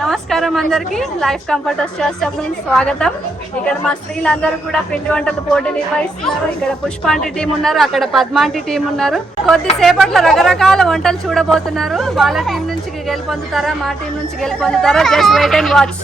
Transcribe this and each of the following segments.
నమస్కారం అందరికి. Life comforters చేస్తాం స్వాగతం. ఇక్కడ మా స్త్రీలందరూ కూడా పిండి వంటల పోటీ నిర్వహిస్తున్నారు. ఇక్కడ పుష్పాంటి టీం ఉన్నారు, అక్కడ పద్మాంటి టీం ఉన్నారు. కొద్దిసేపట్లో రకరకాల వంటలు చూడబోతున్నారు. వాళ్ళ టీం నుంచి గెలుపొందుతారా, మా టీం నుంచి గెలుపొందుతారా? Just wait and watch.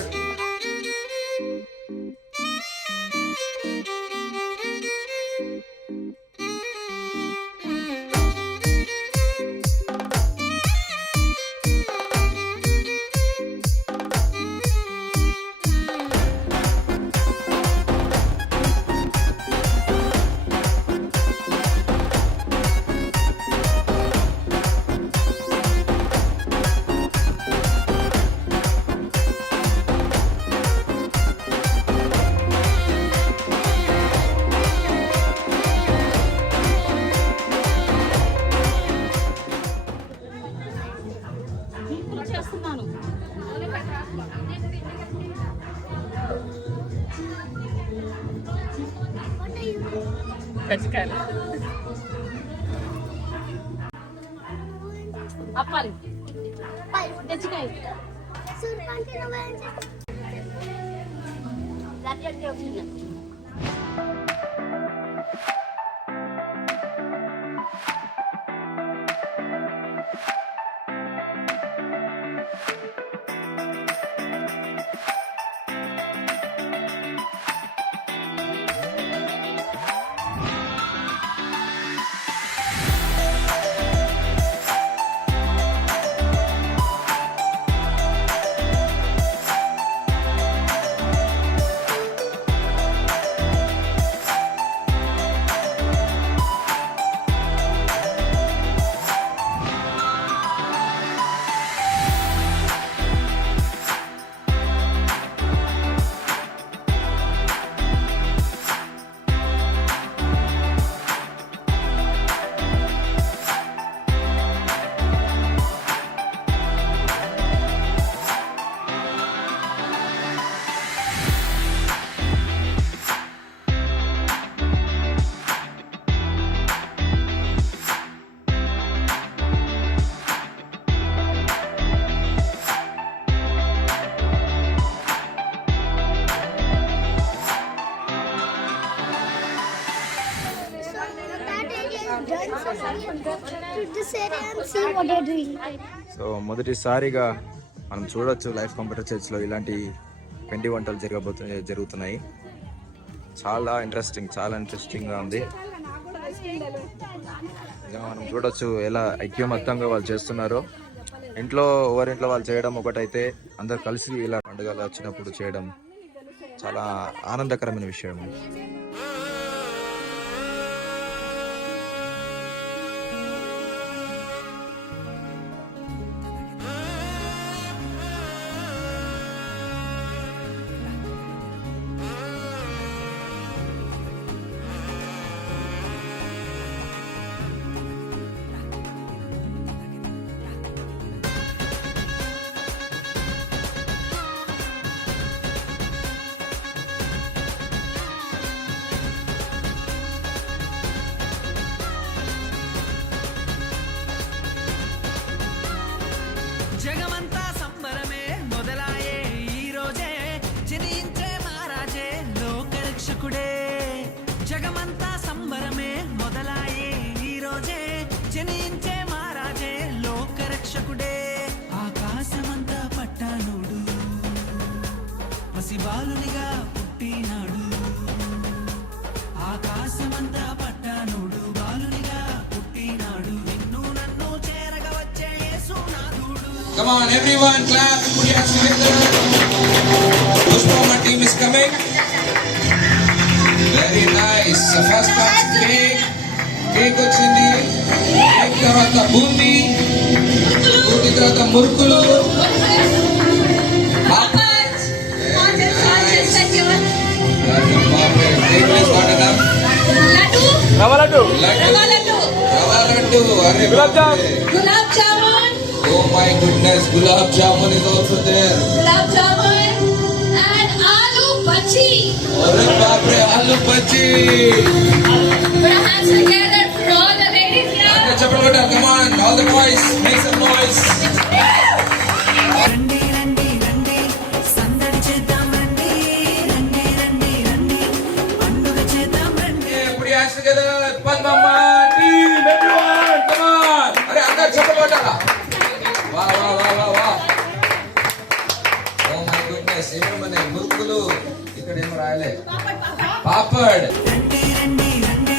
కజ్జికాయలు అప్పాలి కజ్జికాయ సో మొదటిసారిగా మనం చూడొచ్చు లైఫ్ కంప్యూటర్ చర్చ్లో ఇలాంటి పిండి వంటలు జరుగుతున్నాయి. చాలా ఇంట్రెస్టింగ్గా ఉంది. మనం చూడొచ్చు ఎలా ఐక్యమత్యంగా వాళ్ళు చేస్తున్నారో. ఎవరింట్లో వాళ్ళు చేయడం ఒకటైతే అందరు కలిసి ఇలా పండుగలు వచ్చినప్పుడు చేయడం చాలా ఆనందకరమైన విషయం. జగమంతా సంబరమే మొదలాయే ఈ రోజే, జనించే మహారాజే లోకరక్షకుడే. జగమంతా సంబరమే మొదలాయే ఈ రోజే, జనించే మహారాజే లోకరక్షకుడే. ఆకాశమంతా పట్టానుడు పసిబాలునిగా పుట్టినాడు. ఆకాశమంతా పట్టానుడు బాలునిగా పుట్టినాడు. నిన్ను నన్ను చేరగా వచ్చే యేసునాథుడు. Come on, everyone, clap and put your hands together. Pushpa team is coming. Very nice. So first comes cake. Cake వచ్చింది. Cake తర్వాత బూందీ. బూందీ తర్వాత మురుకులు. రవ్వ laddu. Gulab jamun. Oh my goodness, gulab jamun is also there. Gulab jamun and aloo bhaji. Arre baap re, aloo bhaji. Put our hands together for all the ladies here. Chapel kota, come on, all the boys, make some noise. రండి రండి రండి ఏమేమనే మురుకులు, ఇక్కడ ఏమో రాయలే, పాపడ్. రండి రండి రండి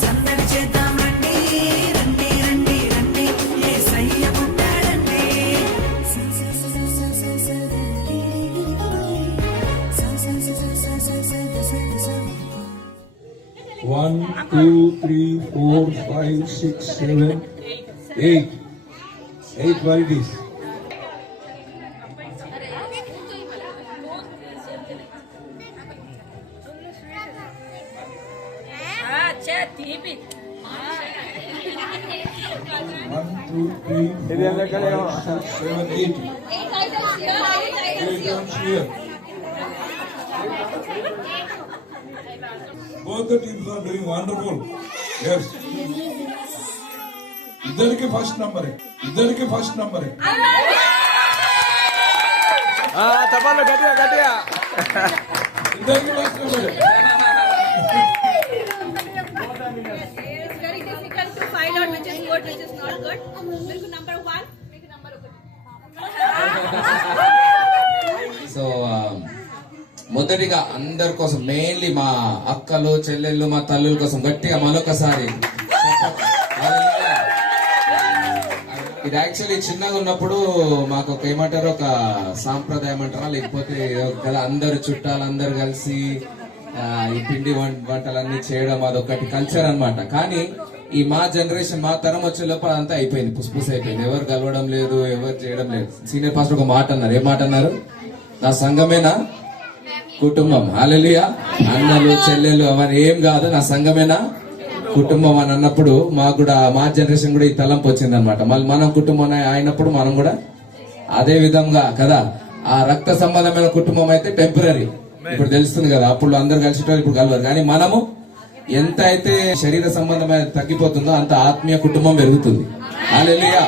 సందడి చేద్దాం రండి రండి రండి రండి యేసయ్య పుట్టాడండి 1 2 3 4 5 6 7 8 varieties. One, two, three, four, 5, 6, 7, 8. 8 items here. Both the teams are doing wonderful. Yes. ఇద్దరికి ఫస్ట్ నంబర్, ఇద్దరికి ఫస్ట్ నంబర్. తప్పకుండా గట్టిగా గట్టిగా. ఇద్దరికి first number. It's very difficult to find out which is good, which is not good. Milk number 1, milk number 1. So మొదటిగా అందరి కోసం, mainly మా అక్కలు చెల్లెళ్ళు మా తల్లుల కోసం గట్టిగా మరొకసారి. ఇది యాక్చువల్లీ చిన్నగా ఉన్నప్పుడు మాకు ఒక ఏమంటారు, ఒక సాంప్రదాయం అంటారా, లేకపోతే కదా అందరు చుట్టాలు అందరు కలిసి ఈ పిండి వంటలన్నీ చేయడం అదొకటి కల్చర్ అన్నమాట. కానీ ఈ మా జనరేషన్, మా తరం వచ్చే లోపల అంతా అయిపోయింది, పుస్పుస్ అయిపోయింది. ఎవరు కలవడం లేదు, ఎవరు చేయడం లేదు. సీనియర్ పాస్టర్ ఒక మాట అన్నారు. ఏ మాట అన్నారు? నా సంఘమేనా కుటుంబం. హల్లెలూయా. అన్నలు చెల్లెలు అవన్నీ ఏం కాదు, నా సంఘమేనా కుటుంబం అని అన్నప్పుడు మాకు కూడా, మా జనరేషన్ కూడా ఈ తలంపు వచ్చింది అనమాట. మళ్ళీ మనం కుటుంబం అయినప్పుడు మనం కూడా అదే విధంగా కదా. ఆ రక్త సంబంధమైన కుటుంబం అయితే టెంపరీ, ఇప్పుడు తెలుస్తుంది కదా. అప్పుడు అందరు కలిసేటోళ్ళు, ఇప్పుడు కలవరు. కానీ మనము ఎంత అయితే శరీర సంబంధమైన తగ్గిపోతుందో అంత ఆత్మీయ కుటుంబం పెరుగుతుంది. హల్లెలూయా.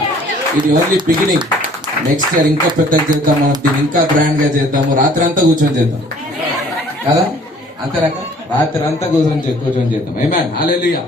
ఇది ఓన్లీ బిగినింగ్. నెక్స్ట్ ఇయర్ ఇంకా పెద్దగా చేద్దాం, మనం దీన్ని ఇంకా గ్రాండ్ గా చేద్దాము. రాత్రి అంతా కూర్చొని చేద్దాం కదా, అంతే రకం రాత్రి అంతా కూర్చొని చేద్దాం. ఆమేన్. హల్లెలూయా.